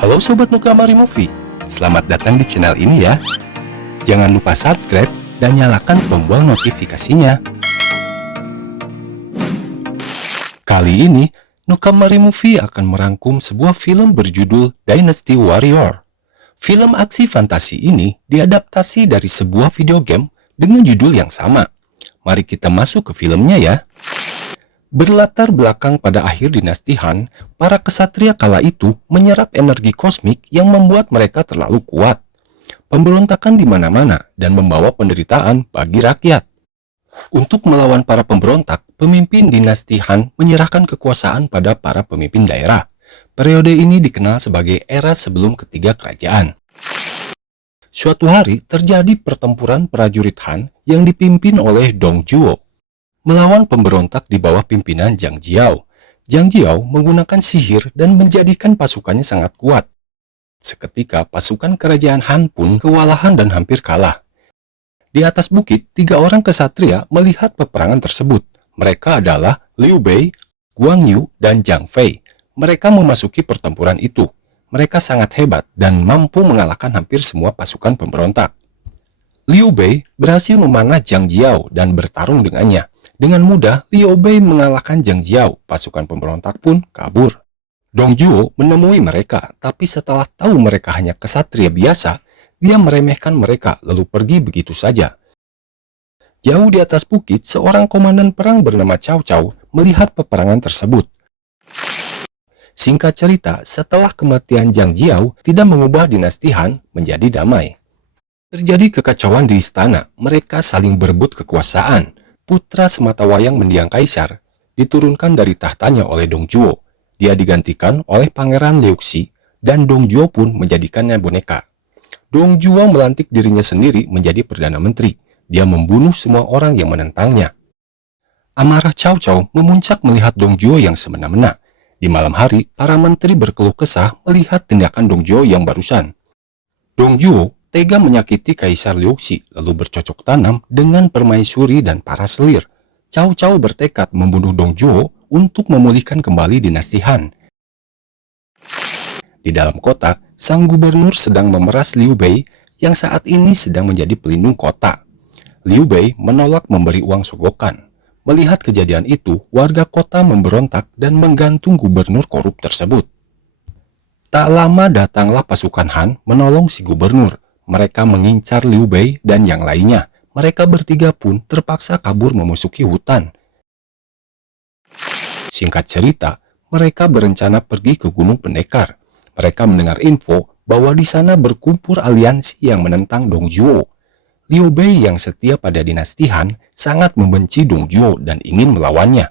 Halo Sobat Nukamari Movie, selamat datang di channel ini ya. Jangan lupa subscribe dan nyalakan tombol notifikasinya. Kali ini, Nukamari Movie akan merangkum sebuah film berjudul Dynasty Warrior. Film aksi fantasi ini diadaptasi dari sebuah video game dengan judul yang sama. Mari kita masuk ke filmnya ya. Berlatar belakang pada akhir dinasti Han, para kesatria kala itu menyerap energi kosmik yang membuat mereka terlalu kuat. Pemberontakan di mana-mana dan membawa penderitaan bagi rakyat. Untuk melawan para pemberontak, pemimpin dinasti Han menyerahkan kekuasaan pada para pemimpin daerah. Periode ini dikenal sebagai era sebelum ketiga kerajaan. Suatu hari terjadi pertempuran prajurit Han yang dipimpin oleh Dong Zhuo melawan pemberontak di bawah pimpinan Zhang Jiao. Zhang Jiao menggunakan sihir dan menjadikan pasukannya sangat kuat. Seketika pasukan kerajaan Han pun kewalahan dan hampir kalah. Di atas bukit, 3 orang kesatria melihat peperangan tersebut. Mereka adalah Liu Bei, Guang Yu, dan Zhang Fei. Mereka memasuki pertempuran itu. Mereka sangat hebat dan mampu mengalahkan hampir semua pasukan pemberontak. Liu Bei berhasil memanah Zhang Jiao dan bertarung dengannya. Dengan mudah, Liu Bei mengalahkan Zhang Jiao, pasukan pemberontak pun kabur. Dong Zhuo menemui mereka, tapi setelah tahu mereka hanya kesatria biasa, dia meremehkan mereka lalu pergi begitu saja. Jauh di atas bukit, seorang komandan perang bernama Cao Cao melihat peperangan tersebut. Singkat cerita, setelah kematian Zhang Jiao tidak mengubah dinasti Han menjadi damai. Terjadi kekacauan di istana, mereka saling berebut kekuasaan. Putra sematawayang mendiang kaisar diturunkan dari tahtanya oleh Dong Zhuo. Dia digantikan oleh Pangeran Liuxi dan Dong Zhuo pun menjadikannya boneka. Dong Zhuo melantik dirinya sendiri menjadi Perdana Menteri. Dia membunuh semua orang yang menentangnya. Amarah Cao Cao memuncak melihat Dong Zhuo yang semena-mena. Di malam hari, para menteri berkeluh kesah melihat tindakan Dong Zhuo yang barusan. Dong Zhuo tega menyakiti Kaisar Liuxi lalu bercocok tanam dengan permaisuri dan para selir. Cao Cao bertekad membunuh Dong Zhuo untuk memulihkan kembali dinasti Han. Di dalam kota, sang gubernur sedang memeras Liu Bei yang saat ini sedang menjadi pelindung kota. Liu Bei menolak memberi uang sogokan. Melihat kejadian itu, warga kota memberontak dan menggantung gubernur korup tersebut. Tak lama datanglah pasukan Han menolong si gubernur. Mereka mengincar Liu Bei dan yang lainnya. Mereka bertiga pun terpaksa kabur memasuki hutan. Singkat cerita, mereka berencana pergi ke Gunung Pendekar. Mereka mendengar info bahwa di sana berkumpul aliansi yang menentang Dong Zhuo. Liu Bei yang setia pada dinasti Han sangat membenci Dong Zhuo dan ingin melawannya.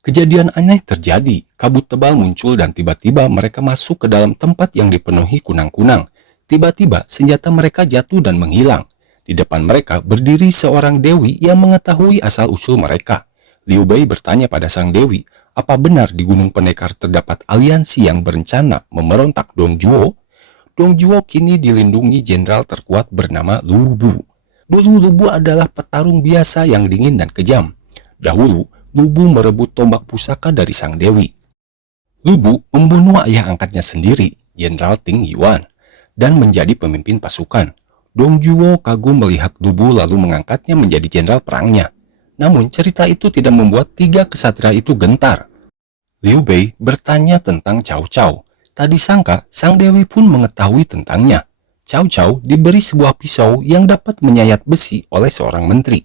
Kejadian aneh terjadi, kabut tebal muncul dan tiba-tiba mereka masuk ke dalam tempat yang dipenuhi kunang-kunang. Tiba-tiba senjata mereka jatuh dan menghilang. Di depan mereka berdiri seorang dewi yang mengetahui asal-usul mereka. Liu Bei bertanya pada sang dewi, apa benar di Gunung Pendekar terdapat aliansi yang berencana memberontak Dong Zhuo? Dong Zhuo kini dilindungi jenderal terkuat bernama Lu Bu. Dulu Lu Bu adalah petarung biasa yang dingin dan kejam. Dahulu, Lu Bu merebut tombak pusaka dari sang dewi. Lu Bu membunuh ayah angkatnya sendiri, Jenderal Ting Yuan, dan menjadi pemimpin pasukan. Dong Zhuo kagum melihat Lu Bu lalu mengangkatnya menjadi jenderal perangnya. Namun cerita itu tidak membuat 3 kesatria itu gentar. Liu Bei bertanya tentang Cao Cao. Tadi sangka sang dewi pun mengetahui tentangnya. Cao Cao diberi sebuah pisau yang dapat menyayat besi oleh seorang menteri.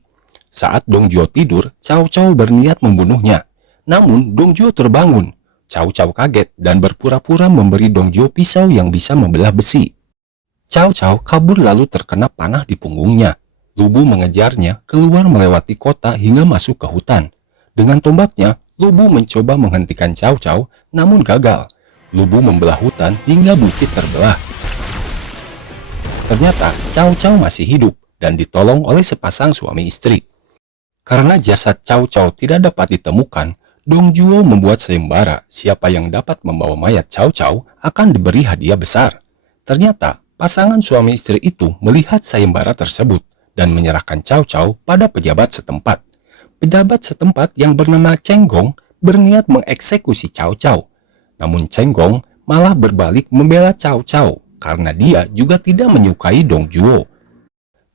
Saat Dong Zhuo tidur, Cao Cao berniat membunuhnya. Namun Dong Zhuo terbangun. Cao Cao kaget dan berpura-pura memberi Dong Zhuo pisau yang bisa membelah besi. Cao Cao kabur lalu terkena panah di punggungnya. Lu Bu mengejarnya keluar melewati kota hingga masuk ke hutan. Dengan tombaknya, Lu Bu mencoba menghentikan Cao Cao, namun gagal. Lu Bu membelah hutan hingga bukit terbelah. Ternyata Cao Cao masih hidup dan ditolong oleh sepasang suami istri. Karena jasad Cao Cao tidak dapat ditemukan, Dong Zhuo membuat sayembara. Siapa yang dapat membawa mayat Cao Cao akan diberi hadiah besar. Ternyata pasangan suami istri itu melihat sayembara tersebut dan menyerahkan Cao Cao pada pejabat setempat. Pejabat setempat yang bernama Cheng Gong berniat mengeksekusi Cao Cao. Namun Cheng Gong malah berbalik membela Cao Cao karena dia juga tidak menyukai Dong Zhuo.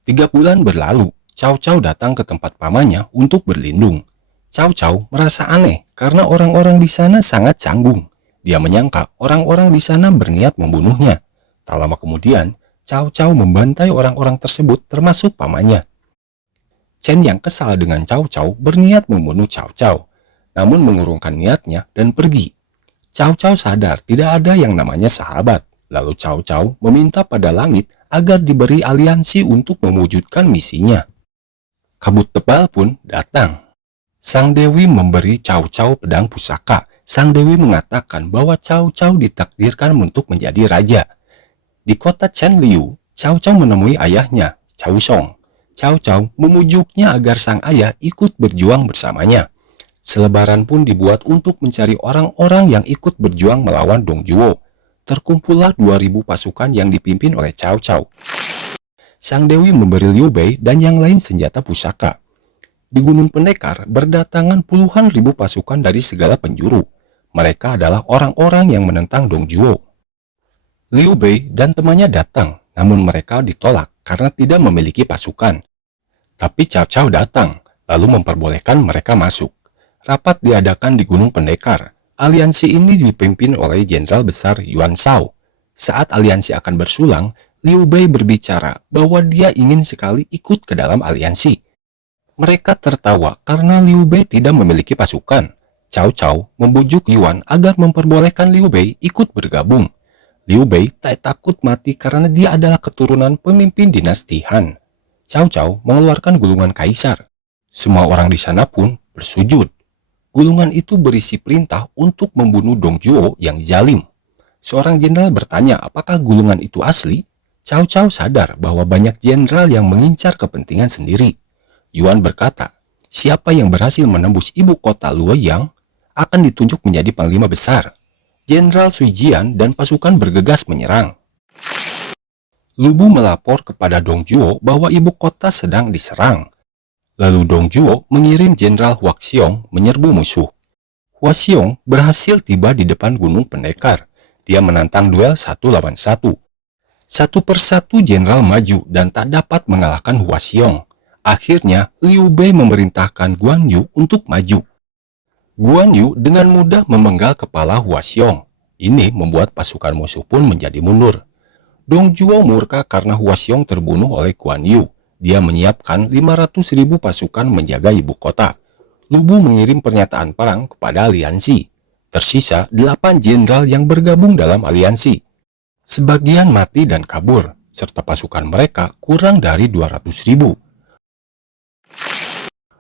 3 bulan berlalu, Cao Cao datang ke tempat pamannya untuk berlindung. Cao Cao merasa aneh karena orang-orang di sana sangat canggung. Dia menyangka orang-orang di sana berniat membunuhnya. Tak lama kemudian, Cao Cao membantai orang-orang tersebut termasuk pamannya. Chen yang kesal dengan Cao Cao berniat membunuh Cao Cao, namun mengurungkan niatnya dan pergi. Cao Cao sadar tidak ada yang namanya sahabat. Lalu Cao Cao meminta pada langit agar diberi aliansi untuk mewujudkan misinya. Kabut tebal pun datang. Sang Dewi memberi Cao Cao pedang pusaka. Sang Dewi mengatakan bahwa Cao Cao ditakdirkan untuk menjadi raja. Di kota Chenliu, Cao Cao menemui ayahnya, Cao Song. Cao Cao memujuknya agar sang ayah ikut berjuang bersamanya. Selebaran pun dibuat untuk mencari orang-orang yang ikut berjuang melawan Dong Zhuo. Terkumpullah 2.000 pasukan yang dipimpin oleh Cao Cao. Sang Dewi memberi Liu Bei dan yang lain senjata pusaka. Di Gunung Pendekar berdatangan puluhan ribu pasukan dari segala penjuru. Mereka adalah orang-orang yang menentang Dong Zhuo. Liu Bei dan temannya datang, namun mereka ditolak karena tidak memiliki pasukan. Tapi Cao Cao datang, lalu memperbolehkan mereka masuk. Rapat diadakan di Gunung Pendekar. Aliansi ini dipimpin oleh Jenderal Besar Yuan Shao. Saat aliansi akan bersulang, Liu Bei berbicara bahwa dia ingin sekali ikut ke dalam aliansi. Mereka tertawa karena Liu Bei tidak memiliki pasukan. Cao Cao membujuk Yuan agar memperbolehkan Liu Bei ikut bergabung. Liu Bei tak takut mati karena dia adalah keturunan pemimpin dinasti Han. Cao Cao mengeluarkan gulungan kaisar. Semua orang di sana pun bersujud. Gulungan itu berisi perintah untuk membunuh Dong Zhuo yang zalim. Seorang jenderal bertanya apakah gulungan itu asli. Cao Cao sadar bahwa banyak jenderal yang mengincar kepentingan sendiri. Yuan berkata, siapa yang berhasil menembus ibu kota Luoyang akan ditunjuk menjadi panglima besar. Jenderal Sui Jian dan pasukan bergegas menyerang. Lu Bu melapor kepada Dong Zhuo bahwa ibu kota sedang diserang. Lalu Dong Zhuo mengirim Jenderal Hua Xiong menyerbu musuh. Hua Xiong berhasil tiba di depan Gunung Pendekar. Dia menantang duel 1 lawan 1. Satu persatu jenderal maju dan tak dapat mengalahkan Hua Xiong. Akhirnya, Liu Bei memerintahkan Guan Yu untuk maju. Guan Yu dengan mudah memenggal kepala Hua Xiong. Ini membuat pasukan musuh pun menjadi mundur. Dong Zhuo murka karena Hua Xiong terbunuh oleh Guan Yu. Dia menyiapkan 500.000 pasukan menjaga ibu kota. Lu Bu mengirim pernyataan perang kepada aliansi. Tersisa 8 jenderal yang bergabung dalam aliansi. Sebagian mati dan kabur, serta pasukan mereka kurang dari 200.000.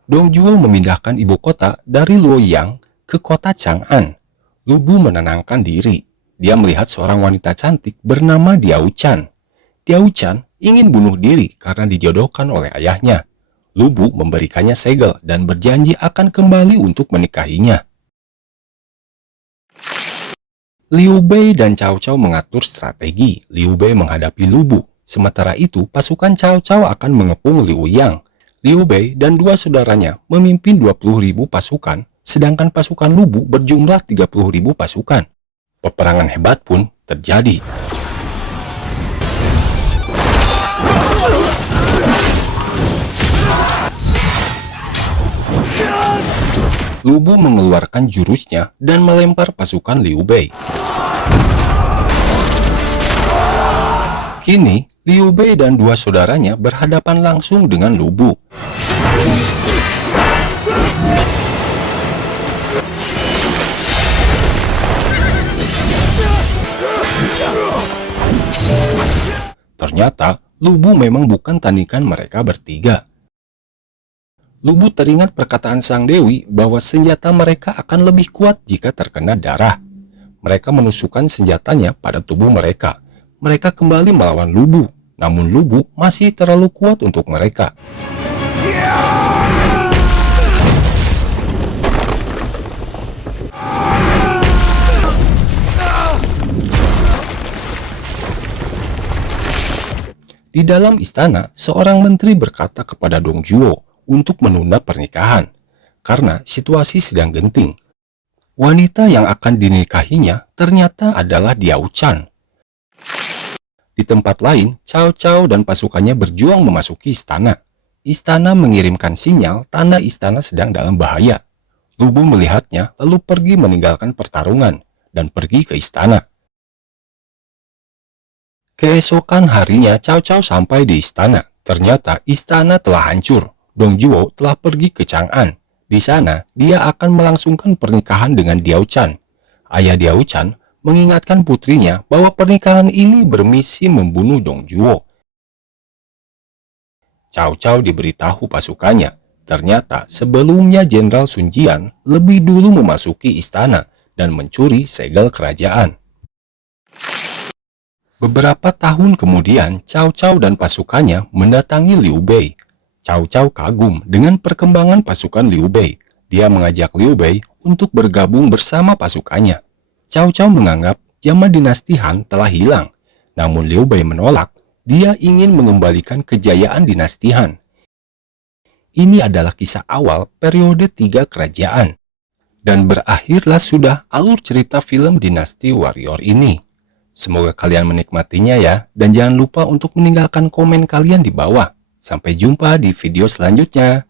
Dong Zhuo memindahkan ibu kota dari Luoyang ke kota Chang'an. Lu Bu menenangkan diri. Dia melihat seorang wanita cantik bernama Diao Chan. Diao Chan ingin bunuh diri karena dijodohkan oleh ayahnya. Lu Bu memberikannya segel dan berjanji akan kembali untuk menikahinya. Liu Bei dan Cao Cao mengatur strategi. Liu Bei menghadapi Lu Bu. Sementara itu, pasukan Cao Cao akan mengepung Luoyang. Liu Bei dan 2 saudaranya memimpin 20.000 pasukan, sedangkan pasukan Lu Bu berjumlah 30.000 pasukan. Peperangan hebat pun terjadi. Lu Bu mengeluarkan jurusnya dan melempar pasukan Liu Bei. Kini, Liu Bei dan 2 saudaranya berhadapan langsung dengan Lu Bu. Ternyata, Lu Bu memang bukan tandingan mereka bertiga. Lu Bu teringat perkataan Sang Dewi bahwa senjata mereka akan lebih kuat jika terkena darah. Mereka menusukkan senjatanya pada tubuh mereka. Mereka kembali melawan Lu Bu, namun Lu Bu masih terlalu kuat untuk mereka. Di dalam istana, seorang menteri berkata kepada Dong Zhuo untuk menunda pernikahan, karena situasi sedang genting. Wanita yang akan dinikahinya ternyata adalah Diao Chan. Di tempat lain, Cao Cao dan pasukannya berjuang memasuki istana. Istana mengirimkan sinyal tanda istana sedang dalam bahaya. Lu Bu melihatnya lalu pergi meninggalkan pertarungan dan pergi ke istana. Keesokan harinya Cao Cao sampai di istana. Ternyata istana telah hancur. Dong Zhuo telah pergi ke Chang'an. Di sana, dia akan melangsungkan pernikahan dengan Diao Chan. Ayah Diao Chan mengingatkan putrinya bahwa pernikahan ini bermisi membunuh Dong Zhuo. Cao Cao diberitahu pasukannya. Ternyata sebelumnya Jenderal Sun Jian lebih dulu memasuki istana dan mencuri segel kerajaan. Beberapa tahun kemudian, Cao Cao dan pasukannya mendatangi Liu Bei. Cao Cao kagum dengan perkembangan pasukan Liu Bei. Dia mengajak Liu Bei untuk bergabung bersama pasukannya. Cao Cao menganggap zaman dinasti Han telah hilang. Namun Liu Bei menolak. Dia ingin mengembalikan kejayaan dinasti Han. Ini adalah kisah awal periode 3 kerajaan. Dan berakhirlah sudah alur cerita film Dinasti Warrior ini. Semoga kalian menikmatinya ya, dan jangan lupa untuk meninggalkan komen kalian di bawah. Sampai jumpa di video selanjutnya.